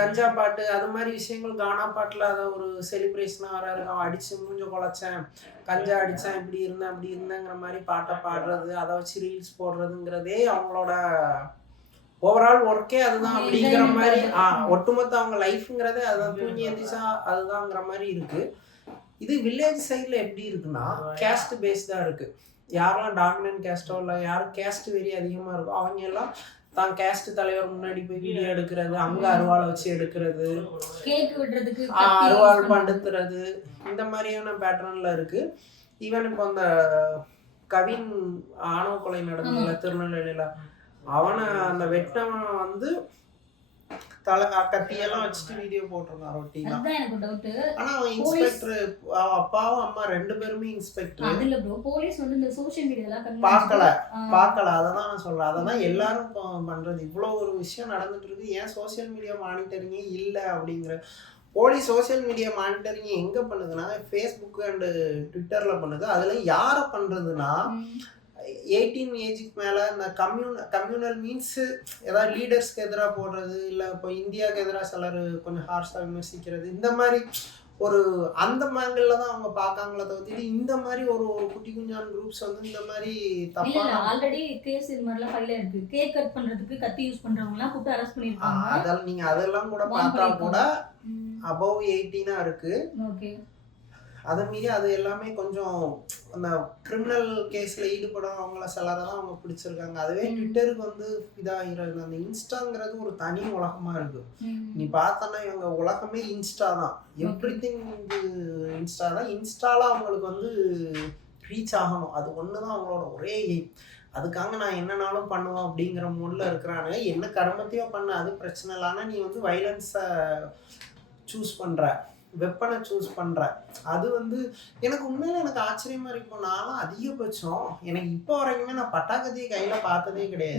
கஞ்சா பாட்டு அது மாதிரி விஷயங்கள் கானா பாட்டில் அதை ஒரு செலிப்ரேஷனாக வர இருக்கும். அடித்து மூஞ்ச குலைச்சேன், கஞ்சா அடித்தேன், இப்படி இருந்தேன் அப்படி இருந்தேங்கிற மாதிரி பாட்டை பாடுறது, அதை வச்சு ரீல்ஸ் போடுறதுங்கிறதே அவங்களோட ஓவரால் ஒர்க்கே அதுதான் அப்படிங்கிற மாதிரி. ஒட்டுமொத்த அவங்க லைஃப்ங்கிறதே அதுதான், தூங்கி எழுந்திரிச்சா அதுதான்ங்கிற மாதிரி இருக்குது. இது வில்லேஜ் சைடில் எப்படி இருக்குன்னா கேஸ்ட் பேஸ்டாக இருக்குது. யாரெல்லாம் டாமினன்ட் கேஸ்டோ இல்லை யாரும் கேஸ்ட் வெறி அதிகமாக இருக்கோ அவங்க எல்லாம் தான் கேஸ்ட் தலைவர் முன்னாடி போய் வீடியோ எடுக்கிறது, அங்கே அருவாளை வச்சு எடுக்கிறது, கேக் விடுறதுக்கு அருவாள் படுத்துறது, இந்த மாதிரியான பேட்டர்னில் இருக்குது. ஈவன் இப்போ அந்த கவின் ஆணவ கொலை நடந்ததுல திருநெல்வேலியில், அவனை அந்த வெட்டவன் வந்து தலை கத்தியெல்லாம் வச்சுட்டு வீடியோ போட்டிருந்தான் ரொட்டீனா. ஆனா அவன் இன்ஸ்பெக்டர், அப்பாவும் அம்மா 2 பேருமே இன்ஸ்பெக்டர். போலீஸ் வந்து இந்த சோஷியல் மீடியால பார்க்கல அததான் நான் சொல்றேன். அததான் எல்லாரும் பண்றது. இவ்வளவு ஒரு விஷயம் நடந்துட்டு இருக்கு, ஏன் சோசியல் மீடியா மானிட்டரிங்கே இல்லை அப்படிங்கிற. போலீஸ் சோசியல் மீடியா மானிட்டரிங் எங்க பண்ணுதுன்னா ஃபேஸ்புக் அண்ட் ட்விட்டர்ல பண்ணுது. அதுல யார பண்றதுன்னா 18 ஏஜுக்கு மேலே இந்த கம்யூனல் மீன்ஸ் ஏதாவது லீடர்ஸ்க்கு எதிராக போடுறது, இல்லை இப்போ இந்தியாவுக்கு எதிராக சிலர் கொஞ்சம் ஹார்ஷாக விமர்சிக்கிறது, இந்த மாதிரி ஒரு அந்த மேங்கில் தான் அவங்க பார்க்காங்களே தவிர்த்து இந்த மாதிரி ஒரு குட்டி குஞ்சான குரூப்ஸ் வந்து இந்த மாதிரி தப்பான ஆல்ரெடி கேஸ் இது மாதிரிலாம் ஃபைல் இருக்கு. கேக் கட் பண்றதுக்கு கத்தி யூஸ் பண்றவங்கலாம் கூப்பிட்டு அரெஸ்ட் பண்ணிருக்காங்க. அதெல்லாம் நீங்க அதெல்லாம் கூட பார்த்தா கூட அபவ் 18 இருக்கு. ஓகே, அதை மீறி அது எல்லாமே கொஞ்சம் அந்த கிரிமினல் கேஸில் ஈடுபடுறவங்கள சிலரை தான் அவங்க பிடிச்சிருக்காங்க. அதுவே ட்விட்டருக்கு வந்து இதாகிறது. அந்த இன்ஸ்டாங்கிறது ஒரு தனி உலகமாக இருக்குது. நீ பார்த்தோன்னா இவங்க உலகமே இன்ஸ்டா தான், எவ்ரி திங் இன்ஸ்டா தான். இன்ஸ்டாவில் அவங்களுக்கு வந்து ரீச் ஆகணும், அது ஒன்று தான் அவங்களோட ஒரே எய்ம். அதுக்காக நான் என்னன்னாலும் பண்ணுவேன் அப்படிங்கிற மூடில் இருக்கிறானுங்க. என்ன கர்மத்தையோ பண்ண அது பிரச்சனை இல்லை. ஆனால் நீ வந்து வைலன்ஸை சூஸ் பண்ணுற, வெப்பனை சூஸ் பண்ணுற, அது வந்து எனக்கு உண்மையில எனக்கு ஆச்சரியமாக இருக்கும். நானும் அதிகபட்சம் எனக்கு இப்போ வரைக்குமே நான் பட்டாக்கத்தியை கையில் பார்த்ததே கிடையாது.